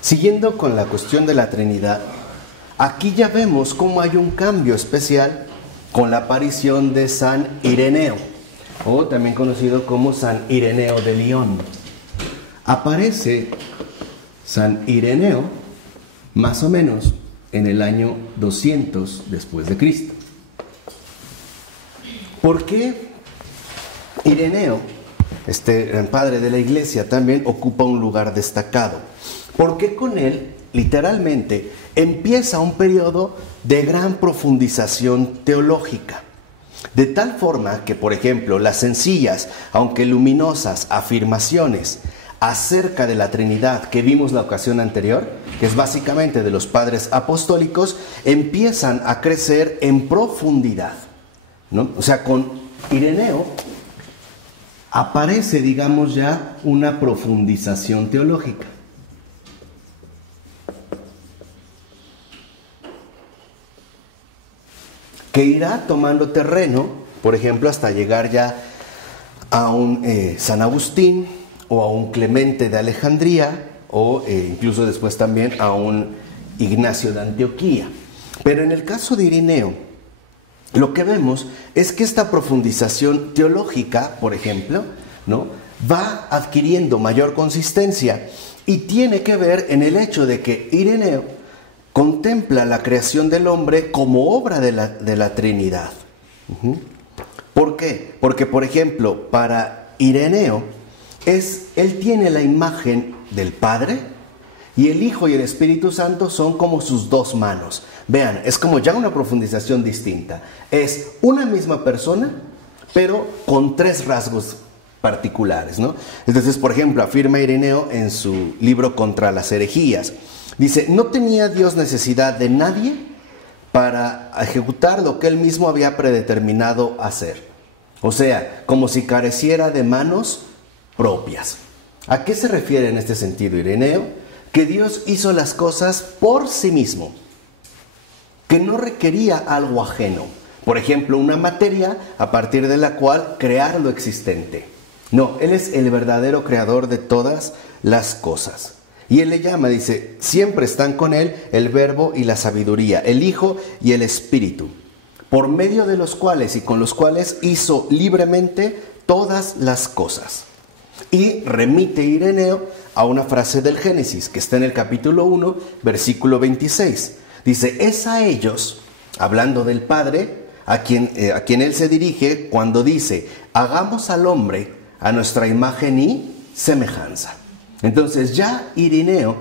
Siguiendo con la cuestión de la Trinidad, aquí ya vemos cómo hay un cambio especial con la aparición de San Ireneo, o también conocido como San Ireneo de Lyon. Aparece San Ireneo más o menos en el año 200 después de Cristo. ¿Por qué Ireneo, este gran padre de la Iglesia, también ocupa un lugar destacado? Porque con él, literalmente, empieza un periodo de gran profundización teológica. De tal forma que, por ejemplo, las sencillas, aunque luminosas, afirmaciones acerca de la Trinidad que vimos la ocasión anterior, que es básicamente de los padres apostólicos, empiezan a crecer en profundidad, ¿no? O sea, con Ireneo aparece, digamos, ya una profundización teológica. Que irá tomando terreno, por ejemplo, hasta llegar ya a un San Agustín o a un Clemente de Alejandría o incluso después también a un Ignacio de Antioquía. Pero en el caso de Ireneo, lo que vemos es que esta profundización teológica, por ejemplo, ¿no?, va adquiriendo mayor consistencia y tiene que ver en el hecho de que Ireneo contempla la creación del hombre como obra de la Trinidad. ¿Por qué? Porque, por ejemplo, para Ireneo, él tiene la imagen del Padre y el Hijo y el Espíritu Santo son como sus dos manos. Vean, es como ya una profundización distinta. Es una misma persona, pero con tres rasgos particulares, ¿no? Entonces, por ejemplo, afirma Ireneo en su libro Contra las herejías. Dice, no tenía Dios necesidad de nadie para ejecutar lo que él mismo había predeterminado hacer. O sea, como si careciera de manos propias. ¿A qué se refiere en este sentido Ireneo? Que Dios hizo las cosas por sí mismo, que no requería algo ajeno. Por ejemplo, una materia a partir de la cual crear lo existente. No, Él es el verdadero creador de todas las cosas. Y Él le llama, dice, siempre están con Él el Verbo y la sabiduría, el Hijo y el Espíritu, por medio de los cuales y con los cuales hizo libremente todas las cosas. Y remite Ireneo a una frase del Génesis, que está en el capítulo 1, versículo 26. Dice, es a ellos, hablando del Padre, a quien Él se dirige cuando dice, hagamos al hombre a nuestra imagen y semejanza. Entonces ya Ireneo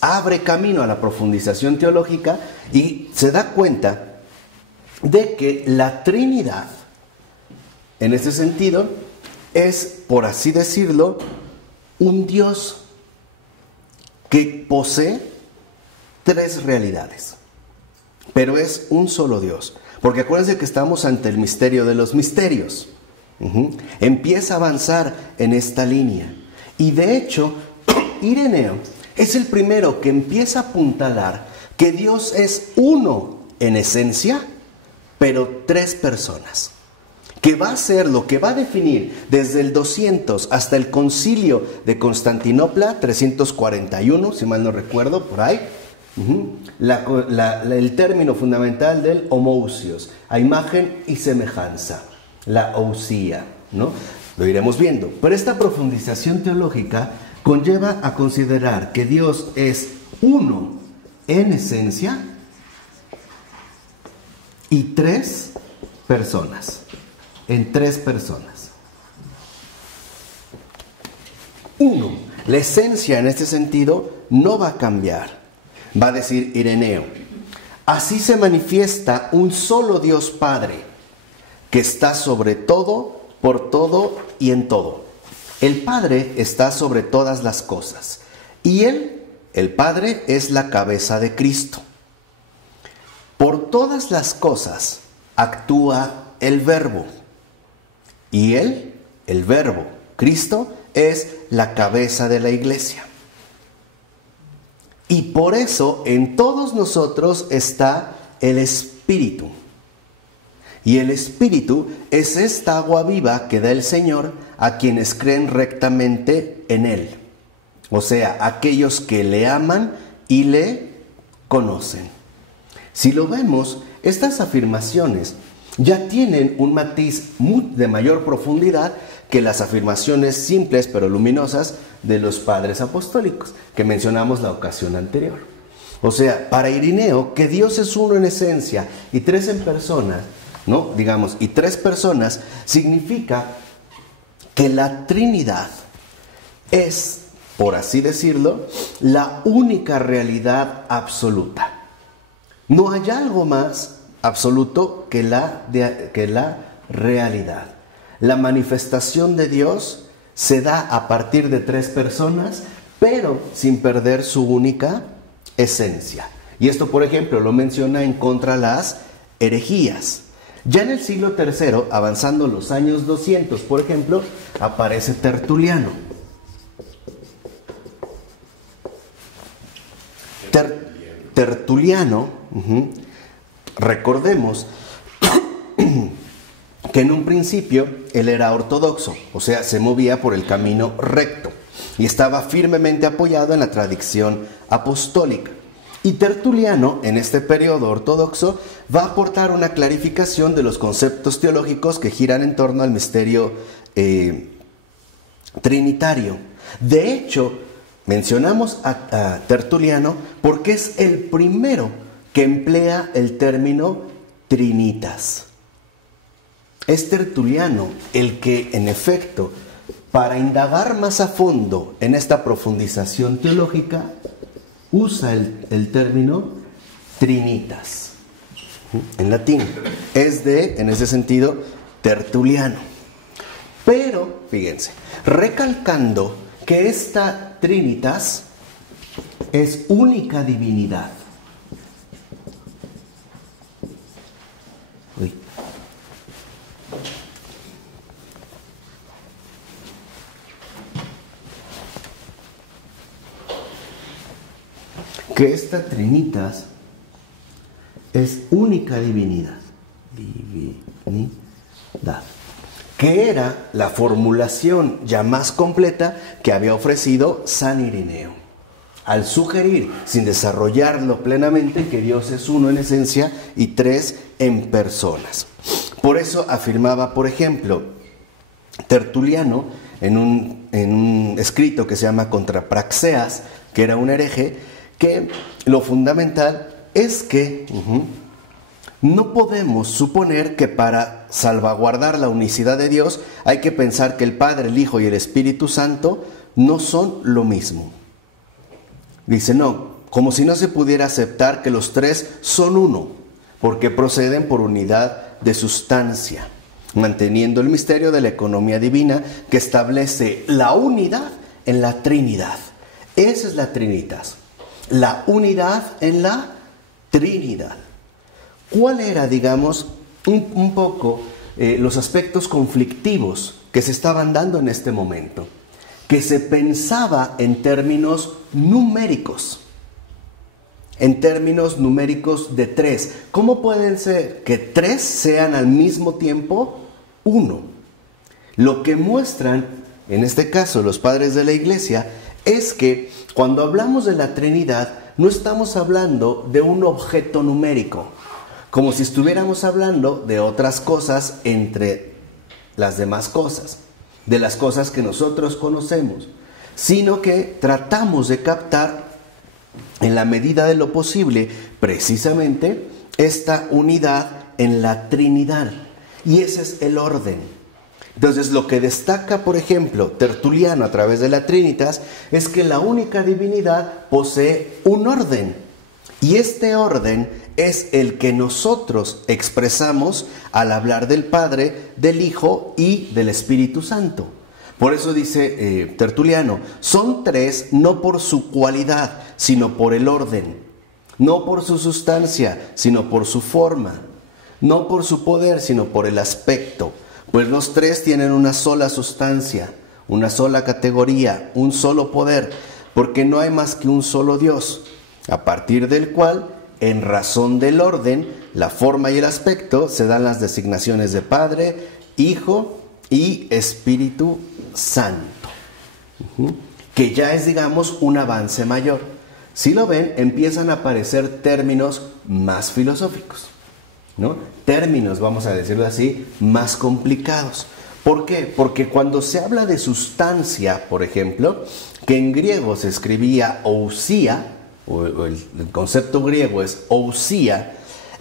abre camino a la profundización teológica y se da cuenta de que la Trinidad, en este sentido, es, por así decirlo, un Dios que posee tres realidades, pero es un solo Dios. Porque acuérdense que estamos ante el misterio de los misterios. Empieza a avanzar en esta línea. Y de hecho, Ireneo es el primero que empieza a apuntalar que Dios es uno en esencia, pero tres personas. Que va a ser lo que va a definir desde el 200 hasta el concilio de Constantinopla, 341, si mal no recuerdo, por ahí, el término fundamental del homousios, a imagen y semejanza, la ousia, ¿no? Lo iremos viendo. Pero esta profundización teológica conlleva a considerar que Dios es uno en esencia y tres personas. En tres personas. Uno, la esencia en este sentido no va a cambiar. Va a decir Ireneo, así se manifiesta un solo Dios Padre, que está sobre todo, por todo y en todo. El Padre está sobre todas las cosas, y Él, el Padre, es la cabeza de Cristo. Por todas las cosas actúa el Verbo. Y Él, el Verbo, Cristo, es la cabeza de la Iglesia. Y por eso en todos nosotros está el Espíritu. Y el Espíritu es esta agua viva que da el Señor a quienes creen rectamente en Él. o sea, aquellos que le aman y le conocen. Si lo vemos, estas afirmaciones ya tienen un matiz de mayor profundidad que las afirmaciones simples pero luminosas de los padres apostólicos que mencionamos la ocasión anterior. O sea, para Irineo, que Dios es uno en esencia y tres en persona, ¿no? Digamos, y tres personas, significa que la Trinidad es, por así decirlo, la única realidad absoluta. No hay algo más absoluto que la realidad. La manifestación de Dios se da a partir de tres personas, pero sin perder su única esencia. Y esto, por ejemplo, lo menciona en contra las herejías. Ya en el siglo III, avanzando los años 200, por ejemplo, aparece Tertuliano. Tertuliano, recordemos que en un principio él era ortodoxo, o sea, se movía por el camino recto y estaba firmemente apoyado en la tradición apostólica. Y Tertuliano, en este periodo ortodoxo, va a aportar una clarificación de los conceptos teológicos que giran en torno al misterio trinitario. De hecho, mencionamos a Tertuliano porque es el primero que emplea el término trinitas. Es Tertuliano el que, en efecto, para indagar más a fondo en esta profundización teológica, usa el término trinitas, en latín. Es en ese sentido, Tertuliano. Pero, fíjense, recalcando que esta trinitas es única divinidad. Que esta trinitas es única divinidad, que era la formulación ya más completa que había ofrecido San Irineo, al sugerir, sin desarrollarlo plenamente, que Dios es uno en esencia y tres en personas. Por eso afirmaba, por ejemplo, Tertuliano, en un escrito que se llama Contra Praxeas, que era un hereje, que lo fundamental es que no podemos suponer que para salvaguardar la unicidad de Dios hay que pensar que el Padre, el Hijo y el Espíritu Santo no son lo mismo. Dice, no, como si no se pudiera aceptar que los tres son uno, porque proceden por unidad de sustancia, manteniendo el misterio de la economía divina que establece la unidad en la Trinidad. Esa es la Trinitas. La unidad en la Trinidad. ¿Cuál era, digamos, un poco los aspectos conflictivos que se estaban dando en este momento? Que se pensaba en términos numéricos. En términos numéricos de tres. ¿Cómo pueden ser que tres sean al mismo tiempo uno? Lo que muestran, en este caso, los padres de la Iglesia, es que cuando hablamos de la Trinidad, no estamos hablando de un objeto numérico, como si estuviéramos hablando de otras cosas entre las demás cosas, de las cosas que nosotros conocemos, sino que tratamos de captar, en la medida de lo posible, precisamente esta unidad en la Trinidad. Y ese es el orden. Entonces, lo que destaca, por ejemplo, Tertuliano a través de la Trinitas es que la única divinidad posee un orden. Y este orden es el que nosotros expresamos al hablar del Padre, del Hijo y del Espíritu Santo. Por eso dice Tertuliano, son tres no por su cualidad, sino por el orden. No por su sustancia, sino por su forma. No por su poder, sino por el aspecto. Pues los tres tienen una sola sustancia, una sola categoría, un solo poder, porque no hay más que un solo Dios, a partir del cual, en razón del orden, la forma y el aspecto, se dan las designaciones de Padre, Hijo y Espíritu Santo. que ya es, digamos, un avance mayor. Si lo ven, empiezan a aparecer términos más filosóficos, ¿no? Términos, vamos a decirlo así, más complicados. ¿Por qué? Porque cuando se habla de sustancia, por ejemplo, que en griego se escribía ousia, o el concepto griego es ousia,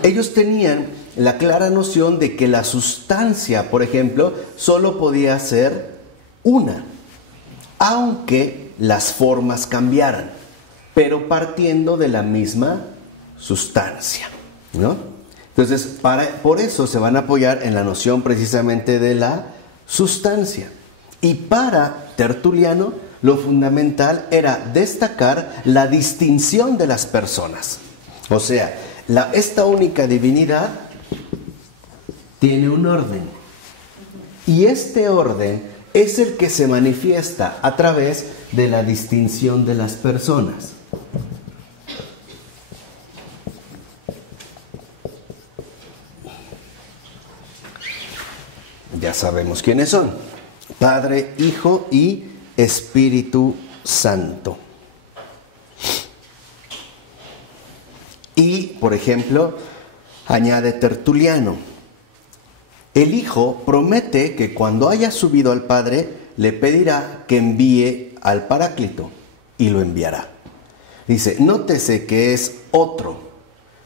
ellos tenían la clara noción de que la sustancia, por ejemplo, solo podía ser una, aunque las formas cambiaran, pero partiendo de la misma sustancia, ¿no? Entonces, por eso se van a apoyar en la noción precisamente de la sustancia. Y para Tertuliano, lo fundamental era destacar la distinción de las personas. O sea, esta única divinidad tiene un orden. Y este orden es el que se manifiesta a través de la distinción de las personas. Ya sabemos quiénes son: Padre, Hijo y Espíritu Santo. Y, por ejemplo, añade Tertuliano: el Hijo promete que cuando haya subido al Padre, le pedirá que envíe al Paráclito, y lo enviará. Dice, nótese que es otro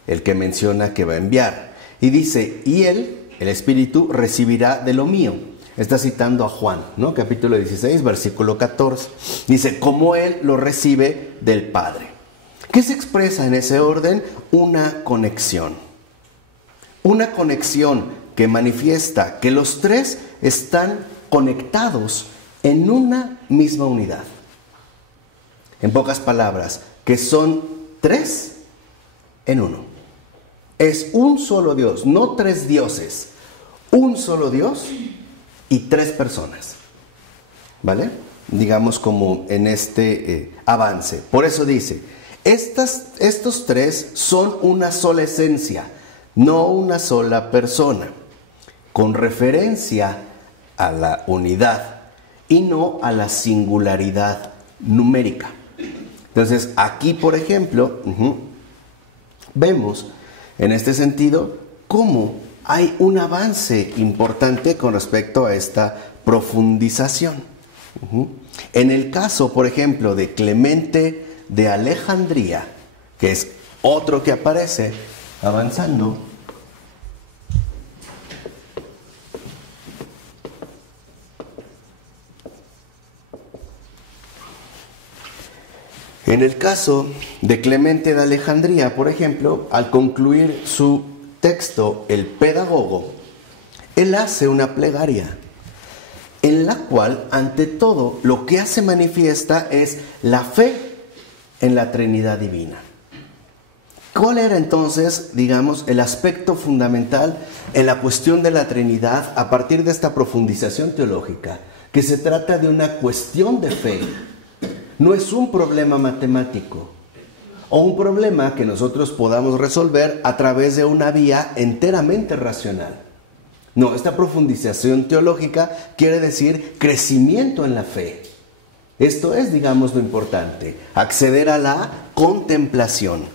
el que menciona que va a enviar. Y dice, y él, el Espíritu, recibirá de lo mío. Está citando a Juan, ¿no? Capítulo 16, versículo 14. Dice, como él lo recibe del Padre. ¿Qué se expresa en ese orden? Una conexión. Una conexión que manifiesta que los tres están conectados en una misma unidad. En pocas palabras, que son tres en uno. Es un solo Dios, no tres dioses. Un solo Dios y tres personas. ¿Vale? Digamos como en este avance. Por eso dice, estos tres son una sola esencia, no una sola persona, con referencia a la unidad y no a la singularidad numérica. Entonces, aquí, por ejemplo, vemos en este sentido cómo hay un avance importante con respecto a esta profundización. En el caso, por ejemplo, de Clemente de Alejandría, que es otro que aparece avanzando, en el caso de Clemente de Alejandría, por ejemplo, al concluir su texto, el Pedagogo, él hace una plegaria en la cual, ante todo, lo que hace manifiesta es la fe en la Trinidad Divina. ¿Cuál era entonces, digamos, el aspecto fundamental en la cuestión de la Trinidad a partir de esta profundización teológica? Que se trata de una cuestión de fe. No es un problema matemático o un problema que nosotros podamos resolver a través de una vía enteramente racional. No, esta profundización teológica quiere decir crecimiento en la fe. Esto es, digamos, lo importante, acceder a la contemplación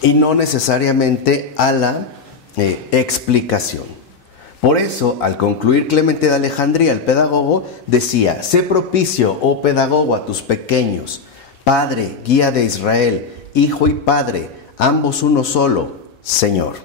y no necesariamente a la explicación. Por eso, al concluir Clemente de Alejandría, el pedagogo, decía, sé propicio, oh pedagogo, a tus pequeños, Padre, guía de Israel, Hijo y Padre, ambos uno solo, Señor.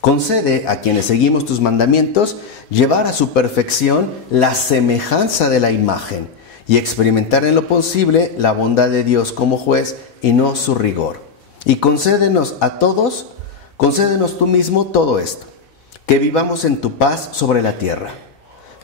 Concede a quienes seguimos tus mandamientos llevar a su perfección la semejanza de la imagen y experimentar en lo posible la bondad de Dios como juez y no su rigor. Y concédenos a todos, concédenos tú mismo todo esto, que vivamos en tu paz sobre la tierra,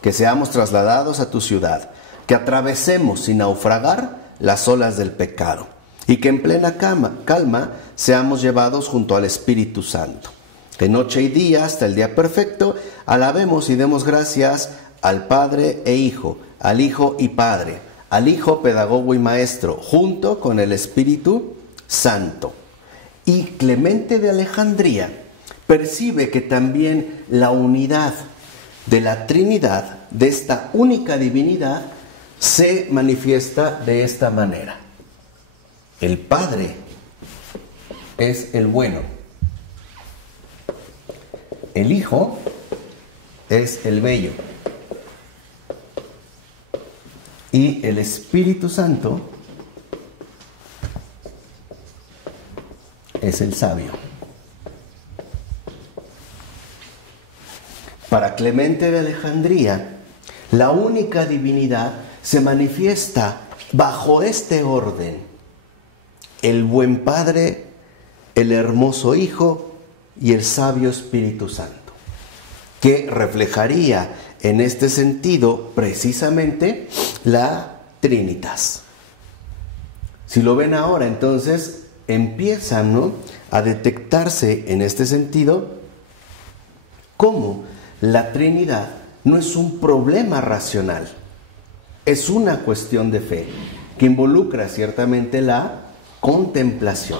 que seamos trasladados a tu ciudad, que atravesemos sin naufragar las olas del pecado y que en plena calma seamos llevados junto al Espíritu Santo. Que noche y día, hasta el día perfecto, alabemos y demos gracias al Padre e Hijo, al Hijo y Padre, al Hijo pedagogo y maestro, junto con el Espíritu Santo. Y Clemente de Alejandría percibe que también la unidad de la Trinidad, de esta única divinidad, se manifiesta de esta manera. El Padre es el bueno. El Hijo es el bello. Y el Espíritu Santo es el sabio. Para Clemente de Alejandría, la única divinidad se manifiesta bajo este orden: el buen Padre, el hermoso Hijo y el sabio Espíritu Santo, que reflejaría en este sentido precisamente la Trinitas. Si lo ven ahora, entonces empiezan, ¿no?, a detectarse en este sentido cómo la Trinidad no es un problema racional, es una cuestión de fe que involucra ciertamente la contemplación.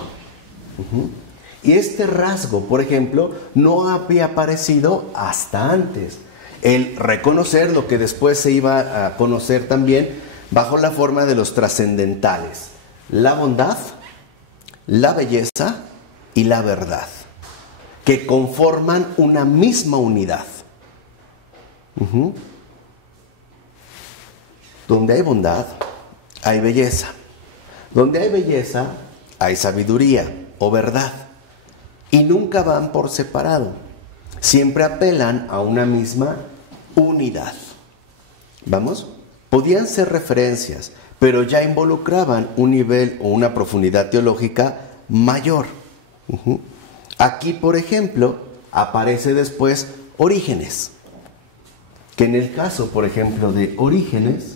Y este rasgo, por ejemplo, no había aparecido hasta antes. El reconocer lo que después se iba a conocer también bajo la forma de los trascendentales: la bondad, la belleza y la verdad, que conforman una misma unidad. Donde hay bondad, hay belleza. Donde hay belleza, hay sabiduría o verdad. Y nunca van por separado. Siempre apelan a una misma unidad. ¿Vamos? Podían ser referencias, pero ya involucraban un nivel o una profundidad teológica mayor. Aquí, por ejemplo, aparece después Orígenes, que en el caso, por ejemplo, de Orígenes,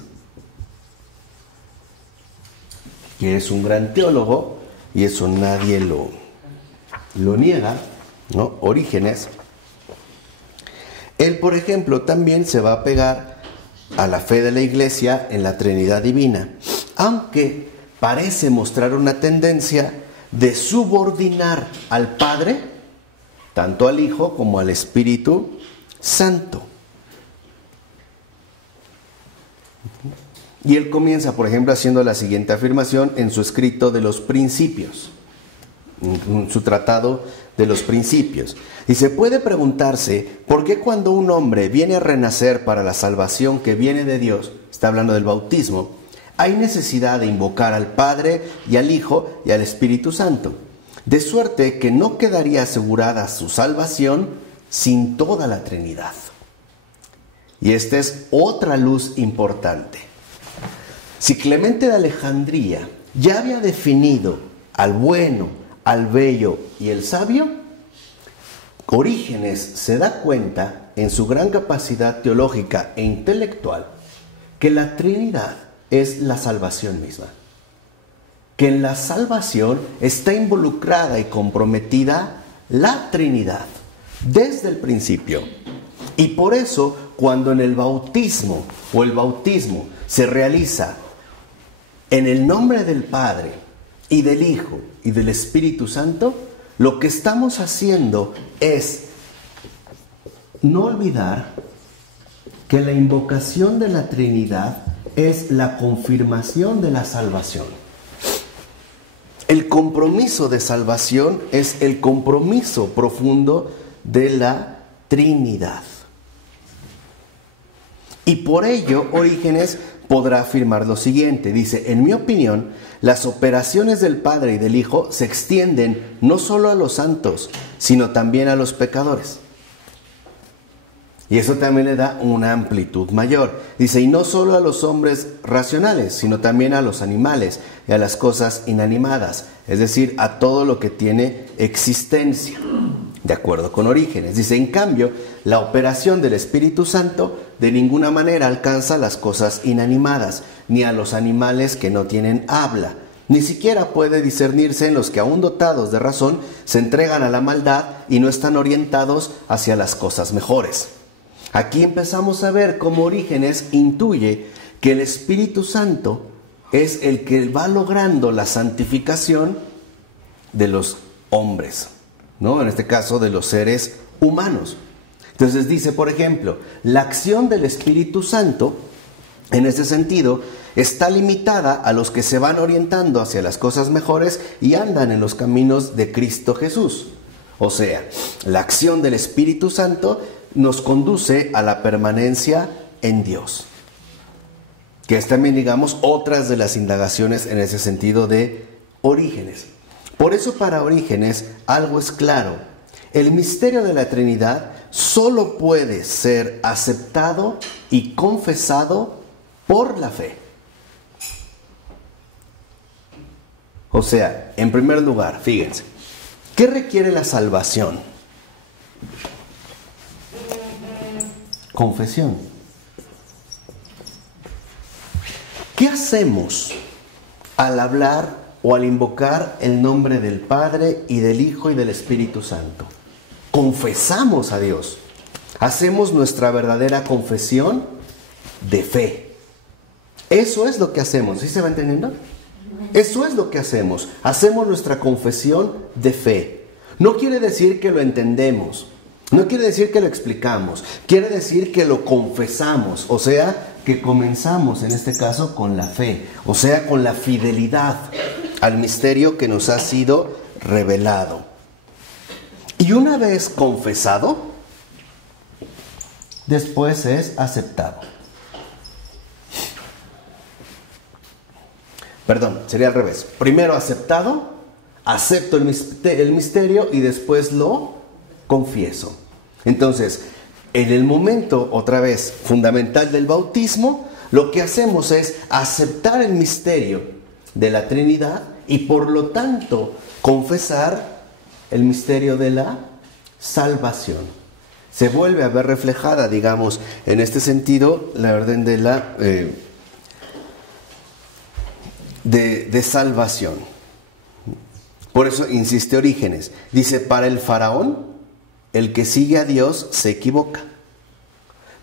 que es un gran teólogo, y eso nadie lo niega, ¿no? Orígenes, él, por ejemplo, también se va a pegar a la fe de la Iglesia en la Trinidad Divina, aunque parece mostrar una tendencia de subordinar al Padre, tanto al Hijo como al Espíritu Santo. Y él comienza, por ejemplo, haciendo la siguiente afirmación en su escrito de los Principios, en su tratado de los Principios. Y se puede preguntarse por qué cuando un hombre viene a renacer para la salvación que viene de Dios, está hablando del bautismo, hay necesidad de invocar al Padre y al Hijo y al Espíritu Santo, de suerte que no quedaría asegurada su salvación sin toda la Trinidad. Y esta es otra luz importante. Si Clemente de Alejandría ya había definido al bueno, al bello y el sabio, Orígenes se da cuenta, en su gran capacidad teológica e intelectual, que la Trinidad es la salvación misma. Que en la salvación está involucrada y comprometida la Trinidad desde el principio. Y por eso, cuando en el bautismo o el bautismo se realiza en el nombre del Padre y del Hijo y del Espíritu Santo, lo que estamos haciendo es no olvidar que la invocación de la Trinidad es la confirmación de la salvación. El compromiso de salvación es el compromiso profundo de la Trinidad. Y por ello, Orígenes podrá afirmar lo siguiente. Dice: en mi opinión, las operaciones del Padre y del Hijo se extienden no solo a los santos, sino también a los pecadores. Y eso también le da una amplitud mayor. Dice: y no solo a los hombres racionales, sino también a los animales y a las cosas inanimadas, es decir, a todo lo que tiene existencia. De acuerdo con Orígenes. Dice: en cambio, la operación del Espíritu Santo de ninguna manera alcanza a las cosas inanimadas, ni a los animales que no tienen habla. Ni siquiera puede discernirse en los que, aún dotados de razón, se entregan a la maldad y no están orientados hacia las cosas mejores. Aquí empezamos a ver cómo Orígenes intuye que el Espíritu Santo es el que va logrando la santificación de los hombres, ¿no? En este caso, de los seres humanos. Entonces dice, por ejemplo, la acción del Espíritu Santo en ese sentido, está limitada a los que se van orientando hacia las cosas mejores y andan en los caminos de Cristo Jesús. O sea, la acción del Espíritu Santo nos conduce a la permanencia en Dios. Que es también, digamos, otras de las indagaciones en ese sentido de Orígenes. Por eso para Orígenes algo es claro: el misterio de la Trinidad solo puede ser aceptado y confesado por la fe. O sea, en primer lugar, fíjense, ¿qué requiere la salvación? Confesión. ¿Qué hacemos al hablar o al invocar el nombre del Padre y del Hijo y del Espíritu Santo? Confesamos a Dios. Hacemos nuestra verdadera confesión de fe. Eso es lo que hacemos. ¿Sí se va entendiendo? Eso es lo que hacemos. Hacemos nuestra confesión de fe. No quiere decir que lo entendemos. No quiere decir que lo explicamos. Quiere decir que lo confesamos. O sea, que comenzamos en este caso con la fe. O sea, con la fidelidad al misterio que nos ha sido revelado. Y una vez confesado, después es aceptado. Perdón, sería al revés. Primero aceptado, acepto el misterio y después lo confieso. Entonces, en el momento, otra vez, fundamental del bautismo, lo que hacemos es aceptar el misterio de la Trinidad y por lo tanto confesar el misterio de la salvación. Se vuelve a ver reflejada, digamos, en este sentido, la orden de la de salvación. Por eso insiste Orígenes. Dice, para el faraón, el que sigue a Dios se equivoca,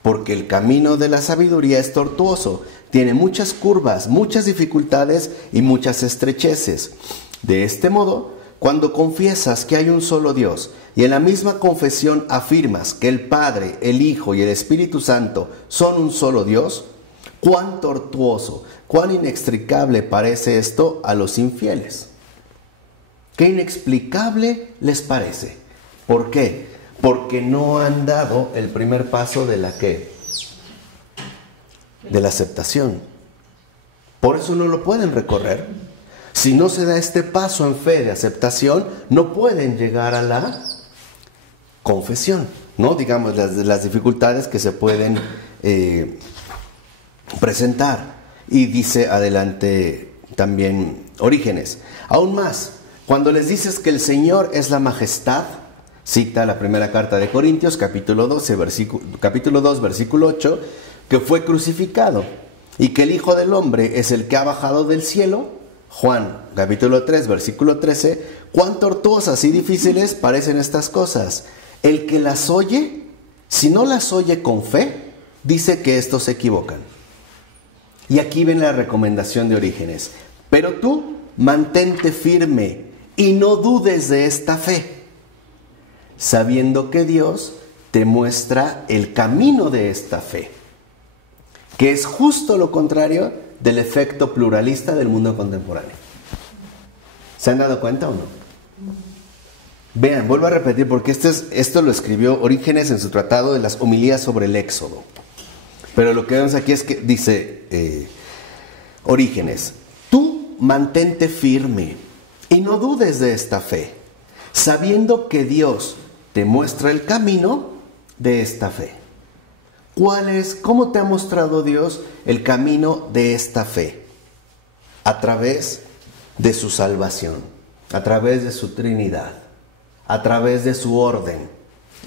porque el camino de la sabiduría es tortuoso, tiene muchas curvas, muchas dificultades y muchas estrecheces. De este modo, cuando confiesas que hay un solo Dios y en la misma confesión afirmas que el Padre, el Hijo y el Espíritu Santo son un solo Dios, cuán tortuoso, cuán inextricable parece esto a los infieles. Qué inexplicable les parece. ¿Por qué? Porque no han dado el primer paso de la ¿qué? De la aceptación. Por eso no lo pueden recorrer. Si no se da este paso en fe de aceptación, no pueden llegar a la confesión, ¿no? Digamos, las dificultades que se pueden presentar. Y dice adelante también Orígenes. Aún más, cuando les dices que el Señor es la majestad, cita la primera carta de Corintios, capítulo 2, versículo 8, que fue crucificado, y que el Hijo del Hombre es el que ha bajado del cielo, Juan, capítulo 3, versículo 13, cuán tortuosas y difíciles parecen estas cosas. El que las oye, si no las oye con fe, dice que estos se equivocan. Y aquí viene la recomendación de Orígenes. Pero tú, mantente firme y no dudes de esta fe, sabiendo que Dios te muestra el camino de esta fe, que es justo lo contrario del efecto pluralista del mundo contemporáneo. ¿Se han dado cuenta o no? Vean, vuelvo a repetir porque esto lo escribió Orígenes en su tratado de las homilías sobre el Éxodo. Pero lo que vemos aquí es que dice Orígenes, tú mantente firme y no dudes de esta fe, sabiendo que Dios te muestra el camino de esta fe. ¿Cómo te ha mostrado Dios el camino de esta fe? A través de su salvación, a través de su Trinidad, a través de su orden,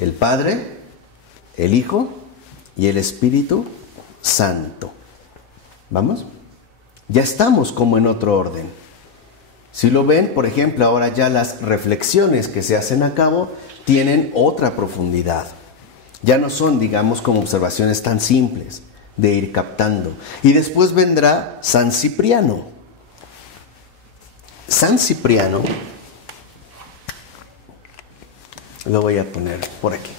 el Padre, el Hijo y el Espíritu Santo. ¿Vamos? Ya estamos como en otro orden. Si lo ven, por ejemplo, ahora ya las reflexiones que se hacen a cabo tienen otra profundidad. Ya no son, digamos, como observaciones tan simples de ir captando. Y después vendrá San Cipriano. San Cipriano, lo voy a poner por aquí.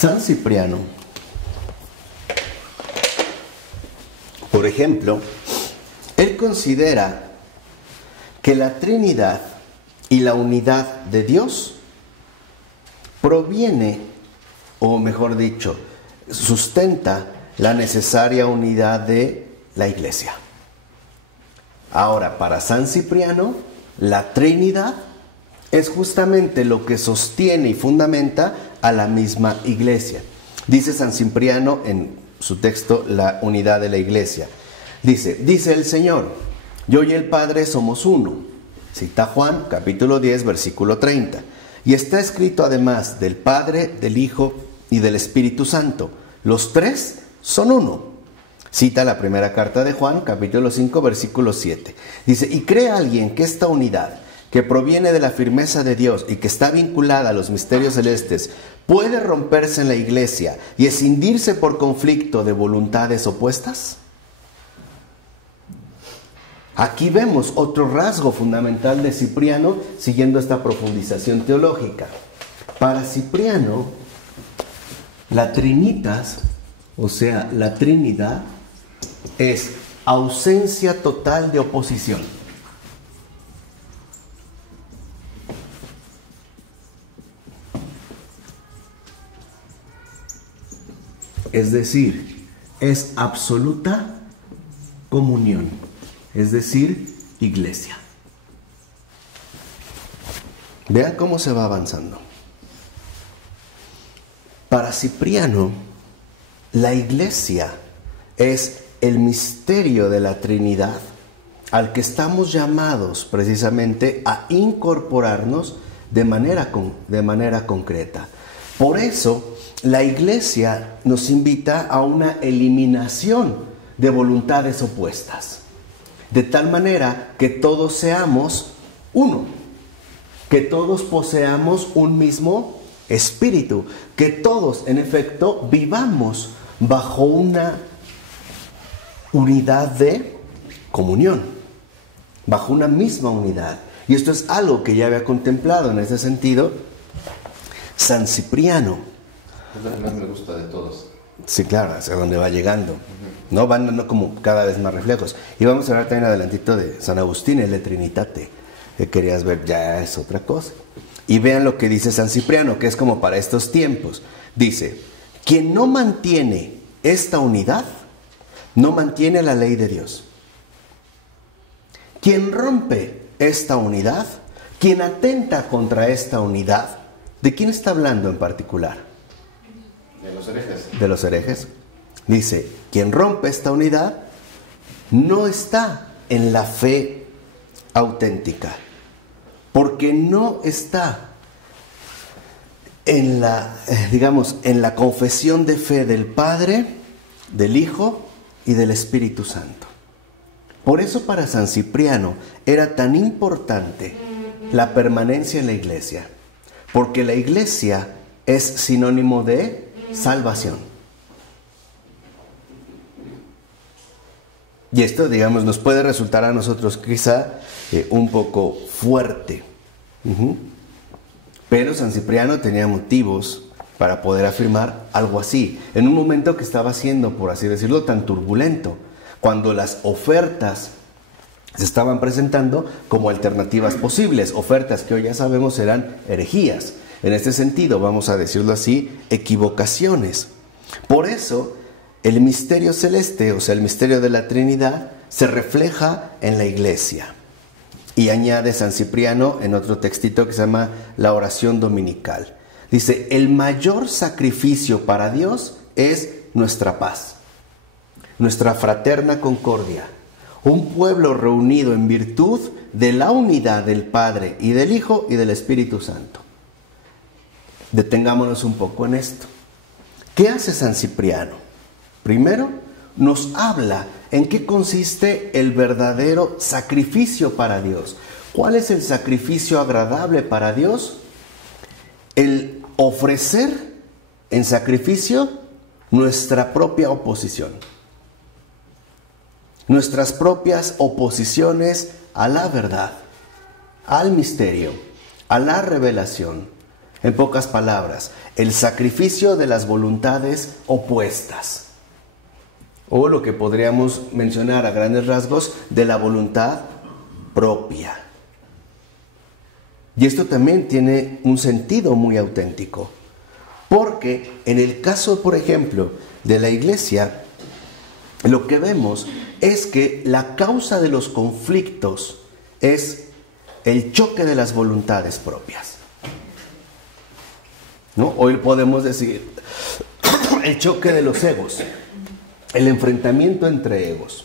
San Cipriano, por ejemplo, él considera que la Trinidad y la unidad de Dios proviene, o mejor dicho, sustenta la necesaria unidad de la Iglesia. Ahora, para San Cipriano, la Trinidad es justamente lo que sostiene y fundamenta a la misma Iglesia. Dice San Cipriano en su texto, La unidad de la Iglesia. Dice el Señor, yo y el Padre somos uno. Cita Juan, capítulo 10, versículo 30. Y está escrito además del Padre, del Hijo y del Espíritu Santo. Los tres son uno. Cita la primera carta de Juan, capítulo 5, versículo 7. Dice, y cree alguien que esta unidad, que proviene de la firmeza de Dios y que está vinculada a los misterios celestes, puede romperse en la Iglesia y escindirse por conflicto de voluntades opuestas. Aquí vemos otro rasgo fundamental de Cipriano, siguiendo esta profundización teológica. Para Cipriano, la Trinitas, o sea, la Trinidad, es ausencia total de oposición. Es decir, es absoluta comunión, es decir, iglesia. Vean cómo se va avanzando. Para Cipriano, la iglesia es el misterio de la Trinidad al que estamos llamados precisamente a incorporarnos de manera concreta. Por eso, la Iglesia nos invita a una eliminación de voluntades opuestas, de tal manera que todos seamos uno, que todos poseamos un mismo espíritu, que todos, en efecto, vivamos bajo una unidad de comunión, bajo una misma unidad. Y esto es algo que ya había contemplado en ese sentido San Cipriano. Es lo que más me gusta de todos. Sí, claro, hacia donde va llegando. ¿No? Van dando como cada vez más reflejos. Y vamos a hablar también adelantito de San Agustín, el de Trinitate. Que querías ver, ya es otra cosa. Y vean lo que dice San Cipriano, que es como para estos tiempos. Dice, quien no mantiene esta unidad, no mantiene la ley de Dios. Quien rompe esta unidad, quien atenta contra esta unidad, ¿de quién está hablando en particular? De los herejes. De los herejes. Dice, quien rompe esta unidad no está en la fe auténtica, porque no está en la, en la confesión de fe del Padre, del Hijo y del Espíritu Santo. Por eso para San Cipriano era tan importante la permanencia en la iglesia, porque la iglesia es sinónimo de salvación. Y esto, nos puede resultar a nosotros quizá un poco fuerte. Pero San Cipriano tenía motivos para poder afirmar algo así, en un momento que estaba siendo, por así decirlo, tan turbulento, cuando las ofertas se estaban presentando como alternativas posibles, ofertas que hoy ya sabemos eran herejías. En este sentido, vamos a decirlo así, equivocaciones. Por eso, el misterio celeste, o sea, el misterio de la Trinidad, se refleja en la iglesia. Y añade San Cipriano en otro textito que se llama la oración dominical. Dice, el mayor sacrificio para Dios es nuestra paz, nuestra fraterna concordia, un pueblo reunido en virtud de la unidad del Padre y del Hijo y del Espíritu Santo. Detengámonos un poco en esto. ¿Qué hace San Cipriano? Primero, nos habla en qué consiste el verdadero sacrificio para Dios. ¿Cuál es el sacrificio agradable para Dios? El ofrecer en sacrificio nuestra propia oposición. Nuestras propias oposiciones a la verdad, al misterio, a la revelación. En pocas palabras, el sacrificio de las voluntades opuestas. O lo que podríamos mencionar a grandes rasgos de la voluntad propia. Y esto también tiene un sentido muy auténtico. Porque en el caso, por ejemplo, de la Iglesia, lo que vemos es que la causa de los conflictos es el choque de las voluntades propias. ¿No? Hoy podemos decir el choque de los egos, el enfrentamiento entre egos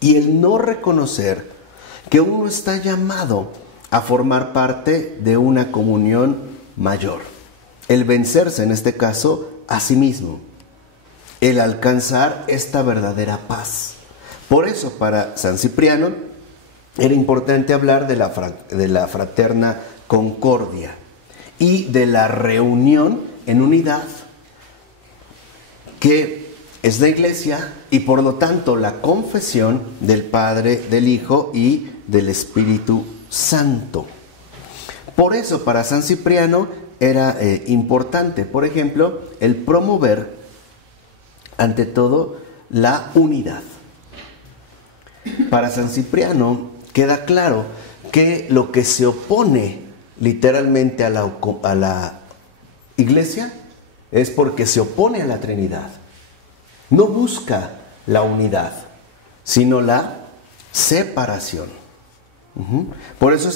y el no reconocer que uno está llamado a formar parte de una comunión mayor, el vencerse en este caso a sí mismo, el alcanzar esta verdadera paz. Por eso para San Cipriano era importante hablar de la fraterna concordia y de la reunión en unidad, que es la Iglesia y por lo tanto la confesión del Padre, del Hijo y del Espíritu Santo. Por eso para San Cipriano era importante, por ejemplo, el promover ante todo la unidad. Para San Cipriano queda claro que lo que se opone literalmente a la Iglesia es porque se opone a la Trinidad. No busca la unidad, sino la separación. Por eso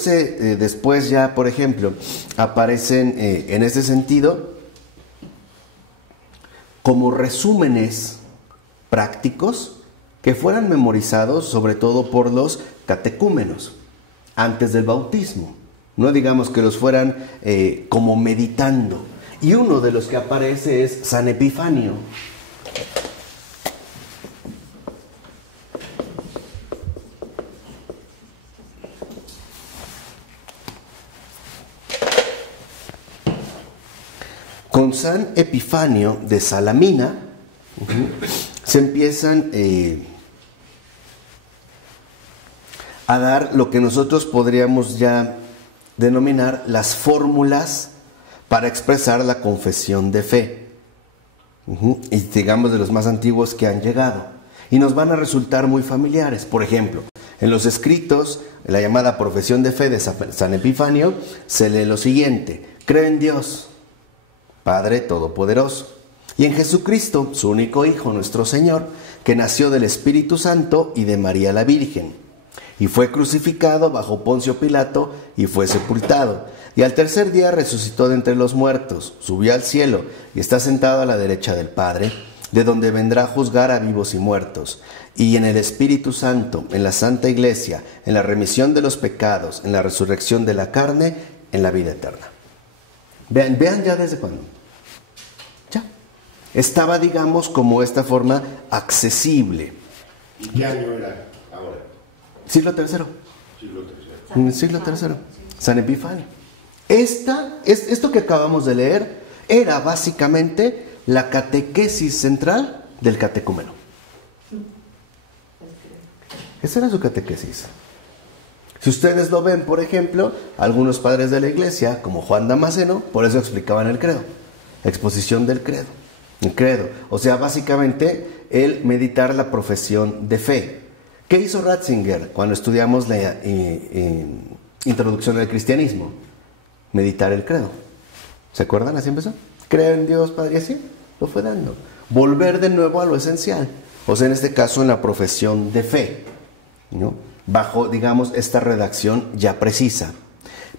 después ya, por ejemplo, aparecen en ese sentido como resúmenes prácticos que fueran memorizados sobre todo por los catecúmenos antes del bautismo. No digamos que los fueran como meditando. Y uno de los que aparece es San Epifanio. Con San Epifanio de Salamina se empiezan a dar lo que nosotros podríamos ya denominar las fórmulas para expresar la confesión de fe. Y digamos de los más antiguos que han llegado. Y nos van a resultar muy familiares. Por ejemplo, en los escritos, en la llamada profesión de fe de San Epifanio, se lee lo siguiente: creo en Dios, Padre Todopoderoso, y en Jesucristo, su único Hijo, nuestro Señor, que nació del Espíritu Santo y de María la Virgen, y fue crucificado bajo Poncio Pilato, y fue sepultado, y al tercer día resucitó de entre los muertos, subió al cielo, y está sentado a la derecha del Padre, de donde vendrá a juzgar a vivos y muertos, y en el Espíritu Santo, en la Santa Iglesia, en la remisión de los pecados, en la resurrección de la carne, en la vida eterna. Vean ya desde cuándo. Ya. Estaba, digamos, como esta forma accesible. ¿Y qué año era ahora? Siglo III. Siglo III. En el siglo III. San Epifanio. Esto que acabamos de leer era básicamente la catequesis central del catecúmeno. Esa era su catequesis. Si ustedes lo ven, por ejemplo, algunos padres de la Iglesia, como Juan Damasceno, por eso explicaban el credo, exposición del credo, el credo. O sea, básicamente el meditar la profesión de fe. ¿Qué hizo Ratzinger cuando estudiamos la introducción al cristianismo? Meditar el credo. ¿Se acuerdan? Así empezó. Creo en Dios, Padre, y así lo fue dando. Volver de nuevo a lo esencial. O sea, en este caso, en la profesión de fe, ¿no? Bajo, digamos, esta redacción ya precisa.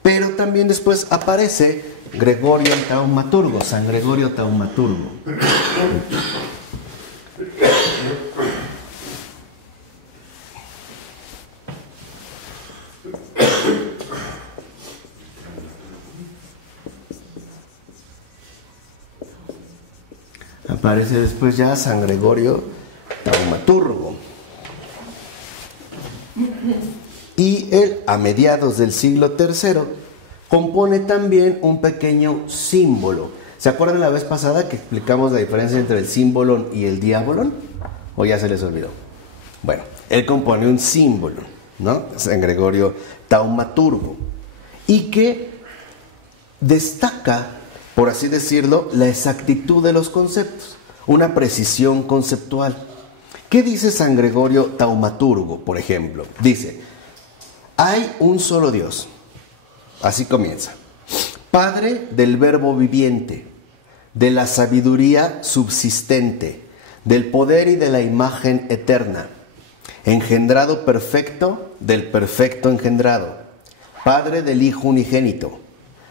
Pero también después aparece Gregorio el Taumaturgo, San Gregorio Taumaturgo. Aparece después ya San Gregorio Taumaturgo. Y él, a mediados del siglo III, compone también un pequeño símbolo. ¿Se acuerdan la vez pasada que explicamos la diferencia entre el símbolon y el diabolon? ¿O ya se les olvidó? Bueno, él compone un símbolo, ¿no? San Gregorio Taumaturgo. Y que destaca, por así decirlo, la exactitud de los conceptos, una precisión conceptual. ¿Qué dice San Gregorio Taumaturgo, por ejemplo? Dice, hay un solo Dios, así comienza, Padre del Verbo viviente, de la sabiduría subsistente, del poder y de la imagen eterna, engendrado perfecto del perfecto engendrado, Padre del Hijo unigénito.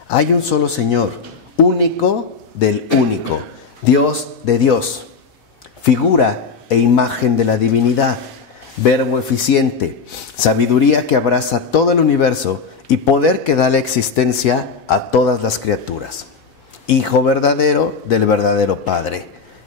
Hay un solo Señor, único del único, Dios de Dios, figura e imagen de la divinidad, verbo eficiente, sabiduría que abraza todo el universo y poder que da la existencia a todas las criaturas. Hijo verdadero del verdadero Padre,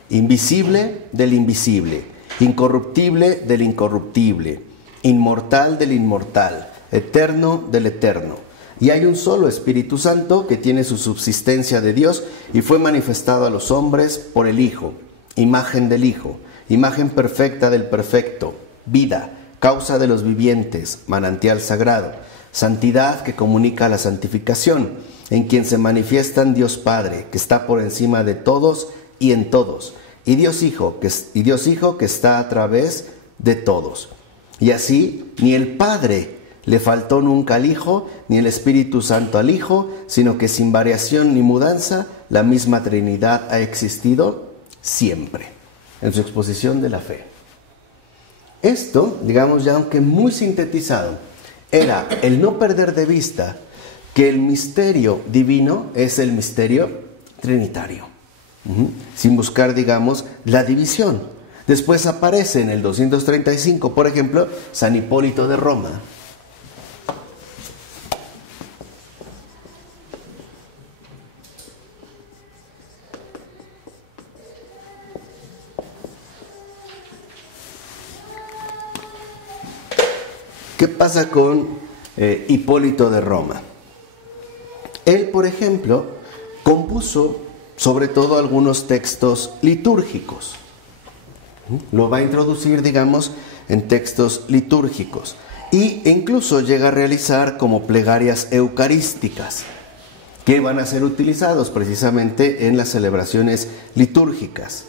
invisible del invisible, incorruptible del incorruptible, inmortal del inmortal, eterno del eterno. Y hay un solo Espíritu Santo que tiene su subsistencia de Dios y fue manifestado a los hombres por el Hijo, imagen del Hijo, imagen perfecta del perfecto, vida, causa de los vivientes, manantial sagrado, santidad que comunica la santificación, en quien se manifiestan Dios Padre, que está por encima de todos y en todos, y Dios Hijo, que está a través de todos. Y así, ni el Padre le faltó nunca al Hijo, ni el Espíritu Santo al Hijo, sino que sin variación ni mudanza, la misma Trinidad ha existido siempre, en su exposición de la fe. Esto, digamos ya aunque muy sintetizado, era el no perder de vista que el misterio divino es el misterio trinitario, sin buscar, digamos, la división. Después aparece en el 235, por ejemplo, San Hipólito de Roma. ¿Qué pasa con Hipólito de Roma? Él, por ejemplo, compuso sobre todo algunos textos litúrgicos. Lo va a introducir, digamos, en textos litúrgicos. E incluso llega a realizar como plegarias eucarísticas, que van a ser utilizados precisamente en las celebraciones litúrgicas.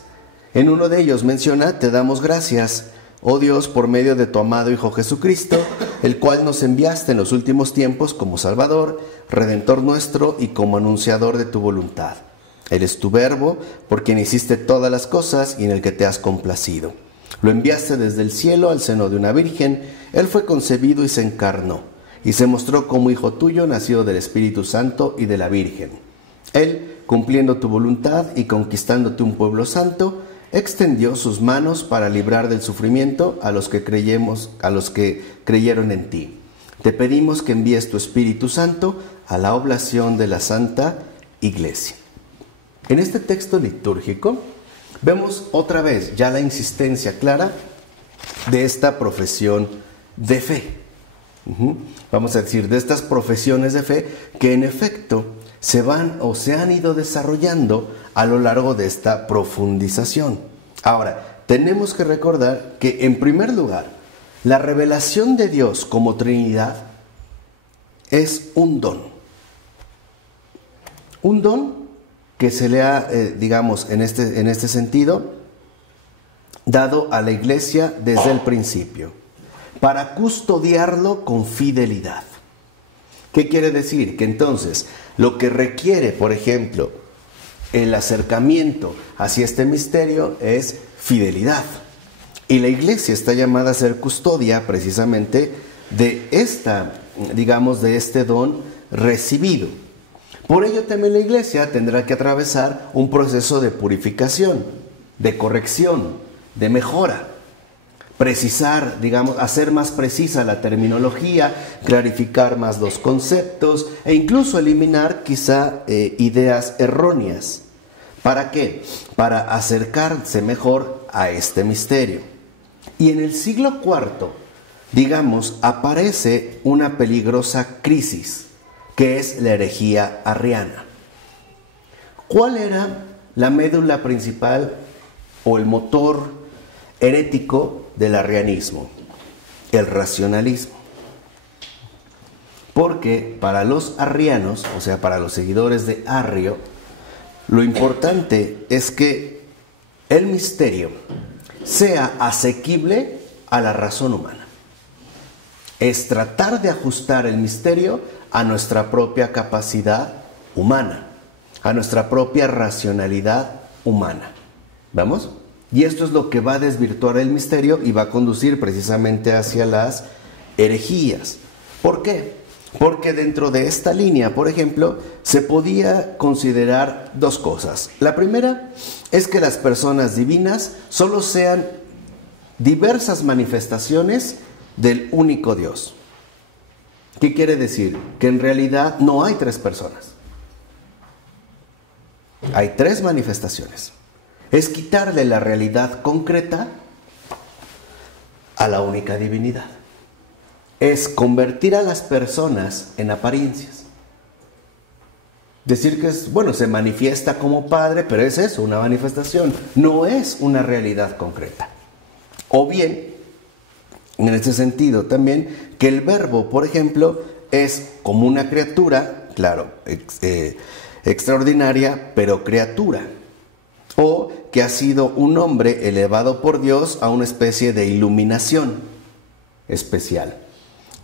En uno de ellos menciona, te damos gracias, oh Dios, por medio de tu amado Hijo Jesucristo, el cual nos enviaste en los últimos tiempos como Salvador, Redentor nuestro y como anunciador de tu voluntad. Él es tu Verbo, por quien hiciste todas las cosas y en el que te has complacido. Lo enviaste desde el cielo al seno de una virgen, Él fue concebido y se encarnó, y se mostró como Hijo tuyo, nacido del Espíritu Santo y de la Virgen. Él, cumpliendo tu voluntad y conquistándote un pueblo santo, extendió sus manos para librar del sufrimiento a los que creyeron en ti. Te pedimos que envíes tu Espíritu Santo a la oblación de la Santa Iglesia. En este texto litúrgico vemos otra vez ya la insistencia clara de esta profesión de fe. Vamos a decir, de estas profesiones de fe que en efecto se han ido desarrollando a lo largo de esta profundización. Ahora, tenemos que recordar que, en primer lugar, la revelación de Dios como Trinidad es un don. Un don que se le ha, digamos, en este sentido, dado a la Iglesia desde el principio, para custodiarlo con fidelidad. ¿Qué quiere decir? Que entonces, lo que requiere, por ejemplo, el acercamiento hacia este misterio es fidelidad. Y la Iglesia está llamada a ser custodia precisamente de de este don recibido. Por ello también la Iglesia tendrá que atravesar un proceso de purificación, de corrección, de mejora. Precisar, digamos, hacer más precisa la terminología, clarificar más los conceptos e incluso eliminar quizá ideas erróneas. ¿Para qué? Para acercarse mejor a este misterio. Y en el siglo IV, digamos, aparece una peligrosa crisis, que es la herejía arriana. ¿Cuál era la médula principal o el motor herético del arrianismo? El racionalismo. Porque para los arrianos, o sea, para los seguidores de Arrio, lo importante es que el misterio sea asequible a la razón humana. Es tratar de ajustar el misterio a nuestra propia capacidad humana, a nuestra propia racionalidad humana. ¿Vamos? Y esto es lo que va a desvirtuar el misterio y va a conducir precisamente hacia las herejías. ¿Por qué? Porque dentro de esta línea, por ejemplo, se podía considerar dos cosas. La primera es que las personas divinas solo sean diversas manifestaciones del único Dios. ¿Qué quiere decir? Que en realidad no hay tres personas. Hay tres manifestaciones. Es quitarle la realidad concreta a la única divinidad. Es convertir a las personas en apariencias. Decir que se manifiesta como Padre, pero es eso, una manifestación, no es una realidad concreta. O bien, en este sentido también, que el Verbo, por ejemplo, es como una criatura, claro, extraordinaria, pero criatura. O que ha sido un hombre elevado por Dios a una especie de iluminación especial.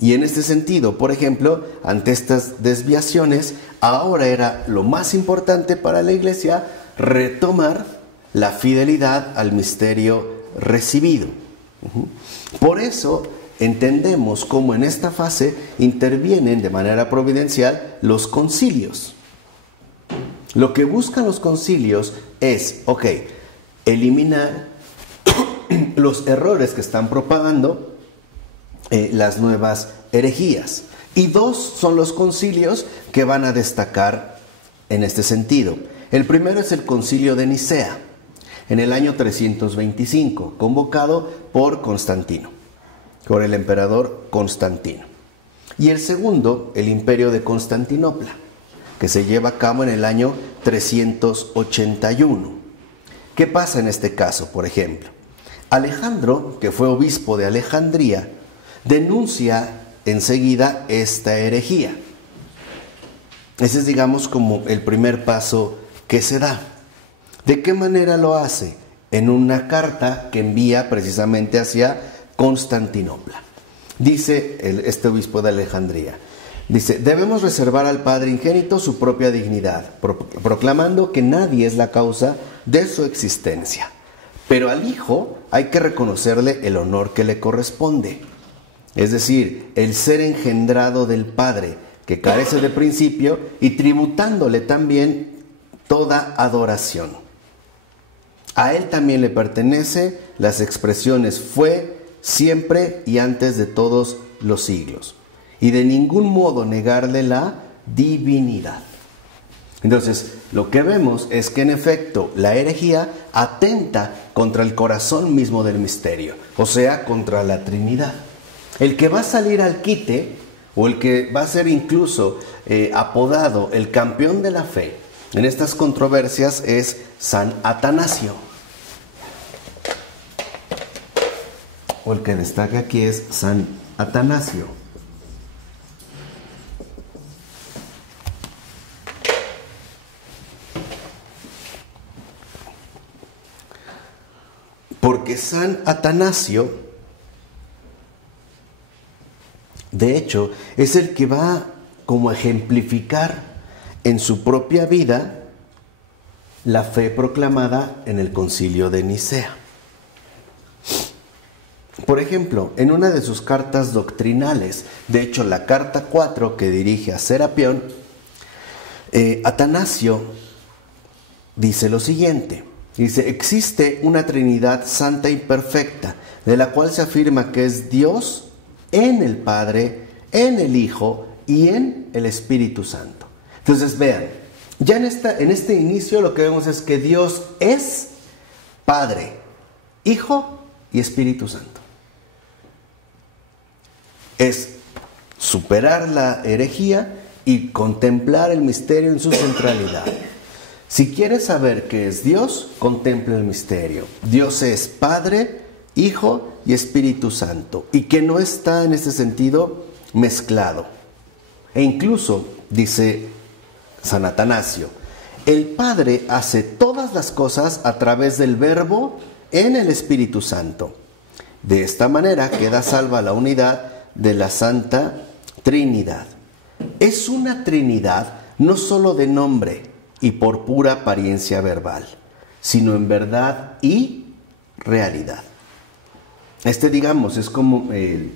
Y en este sentido, por ejemplo, ante estas desviaciones, ahora era lo más importante para la Iglesia retomar la fidelidad al misterio recibido. Por eso entendemos cómo en esta fase intervienen de manera providencial los concilios. Lo que buscan los concilios es, eliminar los errores que están propagando las nuevas herejías. Y dos son los concilios que van a destacar en este sentido. El primero es el concilio de Nicea, en el año 325, convocado por Constantino, por el emperador Constantino. Y el segundo, el imperio de Constantinopla, que se lleva a cabo en el año 381. ¿Qué pasa en este caso, por ejemplo? Alejandro, que fue obispo de Alejandría, denuncia enseguida esta herejía. Ese es, digamos, como el primer paso que se da. ¿De qué manera lo hace? En una carta que envía precisamente hacia Constantinopla. Dice este obispo de Alejandría, dice: debemos reservar al Padre ingénito su propia dignidad, proclamando que nadie es la causa de su existencia. Pero al Hijo hay que reconocerle el honor que le corresponde. Es decir, el ser engendrado del Padre, que carece de principio, y tributándole también toda adoración. A Él también le pertenece las expresiones fue, siempre y antes de todos los siglos. Y de ningún modo negarle la divinidad. Entonces, lo que vemos es que en efecto la herejía atenta contra el corazón mismo del misterio, o sea, contra la Trinidad. El que va a salir al quite, o el que va a ser incluso apodado el campeón de la fe en estas controversias, es San Atanasio. O el que destaca aquí es San Atanasio. Porque San Atanasio, de hecho, es el que va como a ejemplificar en su propia vida la fe proclamada en el Concilio de Nicea. Por ejemplo, en una de sus cartas doctrinales, de hecho la carta 4 que dirige a Serapión, Atanasio dice lo siguiente. Dice: existe una Trinidad santa y perfecta, de la cual se afirma que es Dios en el Padre, en el Hijo y en el Espíritu Santo. Entonces vean, ya en este inicio lo que vemos es que Dios es Padre, Hijo y Espíritu Santo. Es superar la herejía y contemplar el misterio en su centralidad. Si quieres saber qué es Dios, contempla el misterio. Dios es Padre, Hijo y Espíritu Santo, y que no está en este sentido mezclado. E incluso, dice San Atanasio, el Padre hace todas las cosas a través del Verbo en el Espíritu Santo. De esta manera queda salva la unidad de la Santa Trinidad. Es una Trinidad no solo de nombre y por pura apariencia verbal, sino en verdad y realidad. Digamos, es como el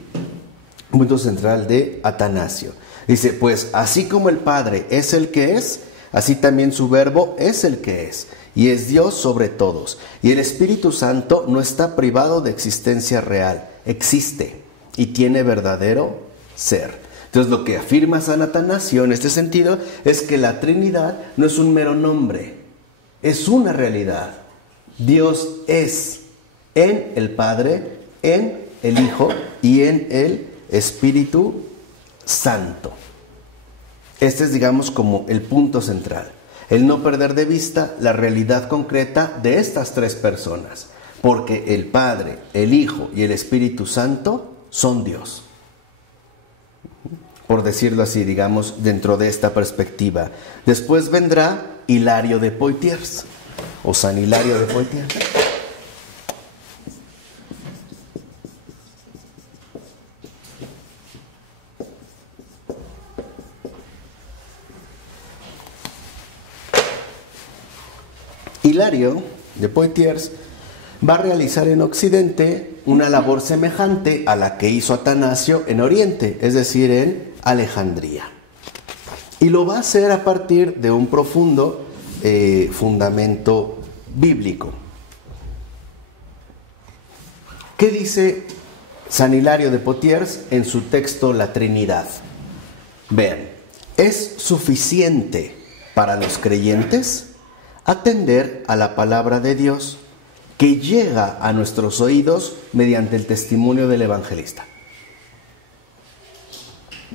punto central de Atanasio. Dice, pues así como el Padre es el que es, así también su Verbo es el que es, y es Dios sobre todos. Y el Espíritu Santo no está privado de existencia real, existe y tiene verdadero ser. Entonces lo que afirma San Atanasio en este sentido es que la Trinidad no es un mero nombre, es una realidad. Dios es en el Padre, en el Hijo y en el Espíritu Santo. Este es, digamos, como el punto central. El no perder de vista la realidad concreta de estas tres personas. Porque el Padre, el Hijo y el Espíritu Santo son Dios. Por decirlo así, digamos, dentro de esta perspectiva. Después vendrá Hilario de Poitiers, o San Hilario de Poitiers. Hilario de Poitiers va a realizar en Occidente una labor semejante a la que hizo Atanasio en Oriente, es decir, en Alejandría. Y lo va a hacer a partir de un profundo fundamento bíblico. ¿Qué dice San Hilario de Poitiers en su texto La Trinidad? Vean, es suficiente para los creyentes atender a la palabra de Dios que llega a nuestros oídos mediante el testimonio del evangelista.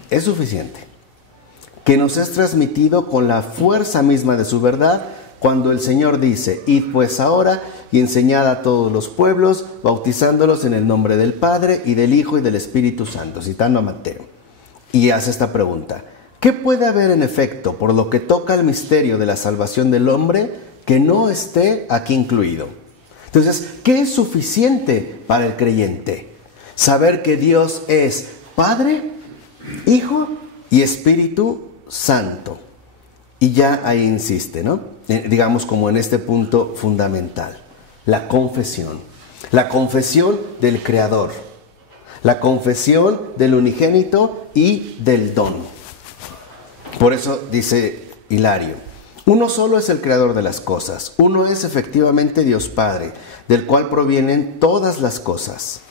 Es suficiente que nos es transmitido con la fuerza misma de su verdad cuando el Señor dice: id pues ahora y enseñad a todos los pueblos, bautizándolos en el nombre del Padre y del Hijo y del Espíritu Santo, citando a Mateo. Y hace esta pregunta: ¿qué puede haber en efecto por lo que toca al misterio de la salvación del hombre que no esté aquí incluido? Entonces, ¿qué es suficiente para el creyente? Saber que Dios es Padre, Hijo y Espíritu Santo. Y ya ahí insiste, ¿no? Digamos como en este punto fundamental. La confesión. La confesión del Creador. La confesión del unigénito y del don. Por eso dice Hilario: uno solo es el creador de las cosas, uno es efectivamente Dios Padre, del cual provienen todas las cosas.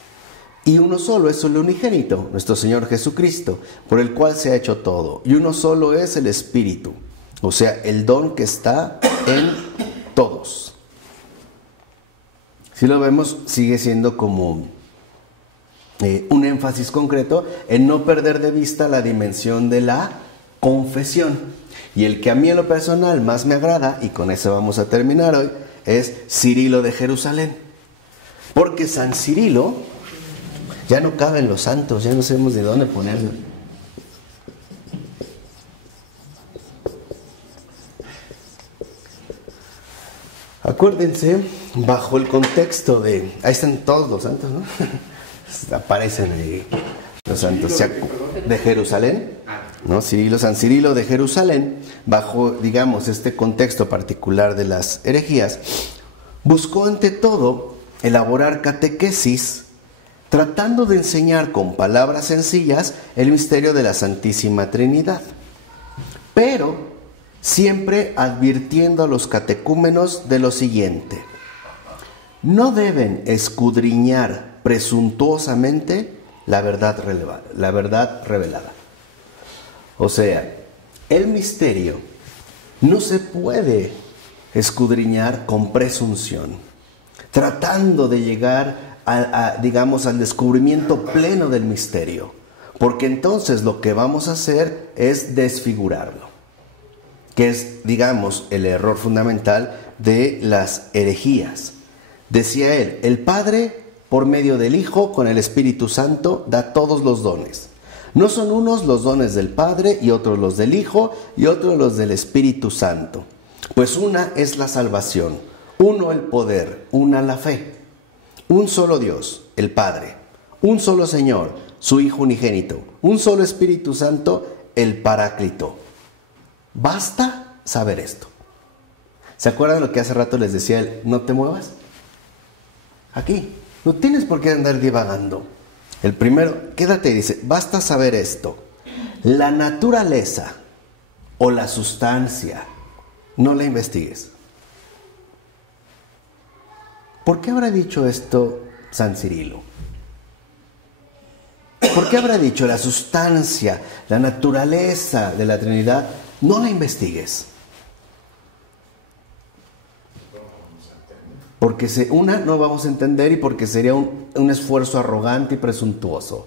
Y uno solo es el unigénito, nuestro Señor Jesucristo, por el cual se ha hecho todo. Y uno solo es el Espíritu, o sea, el don que está en todos. Si lo vemos, sigue siendo como un énfasis concreto en no perder de vista la dimensión de la confesión. Y el que a mí en lo personal más me agrada, y con eso vamos a terminar hoy, es Cirilo de Jerusalén. Porque San Cirilo, ya no caben los santos, ya no sabemos de dónde ponerlo. Acuérdense, bajo el contexto de... ahí están todos los santos, ¿no? Aparecen ahí los santos de Jerusalén, ¿no? San Cirilo de Jerusalén, bajo, digamos, este contexto particular de las herejías, buscó ante todo elaborar catequesis, tratando de enseñar con palabras sencillas el misterio de la Santísima Trinidad, pero siempre advirtiendo a los catecúmenos de lo siguiente: no deben escudriñar presuntuosamente la verdad revelada. O sea, el misterio no se puede escudriñar con presunción, tratando de llegar digamos, al descubrimiento pleno del misterio, porque entonces lo que vamos a hacer es desfigurarlo, que es, digamos, el error fundamental de las herejías. Decía él: el Padre, por medio del Hijo, con el Espíritu Santo, da todos los dones. ¿No son unos los dones del Padre y otros los del Hijo y otros los del Espíritu Santo? Pues una es la salvación, uno el poder, una la fe. Un solo Dios, el Padre, un solo Señor, su Hijo unigénito, un solo Espíritu Santo, el Paráclito. Basta saber esto. ¿Se acuerdan lo que hace rato les decía él? No te muevas. Aquí, no tienes por qué andar divagando. El primero, quédate y dice, basta saber esto. La naturaleza o la sustancia, no la investigues. ¿Por qué habrá dicho esto San Cirilo? ¿Por qué habrá dicho la sustancia, la naturaleza de la Trinidad? No la investigues. Porque no vamos a entender y porque sería un esfuerzo arrogante y presuntuoso.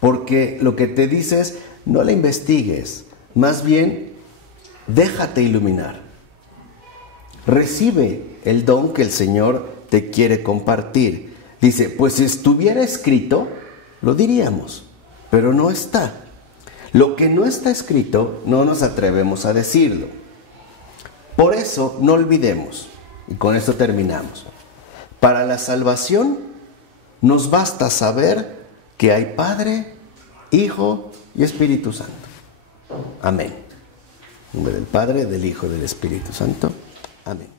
Porque lo que te dice es, no la investigues, más bien déjate iluminar. Recibe el don que el Señor te quiere compartir. Dice, pues si estuviera escrito, lo diríamos, pero no está. Lo que no está escrito, no nos atrevemos a decirlo. Por eso, no olvidemos, y con esto terminamos. Para la salvación, nos basta saber que hay Padre, Hijo y Espíritu Santo. Amén. En nombre del Padre, del Hijo y del Espíritu Santo. Amén.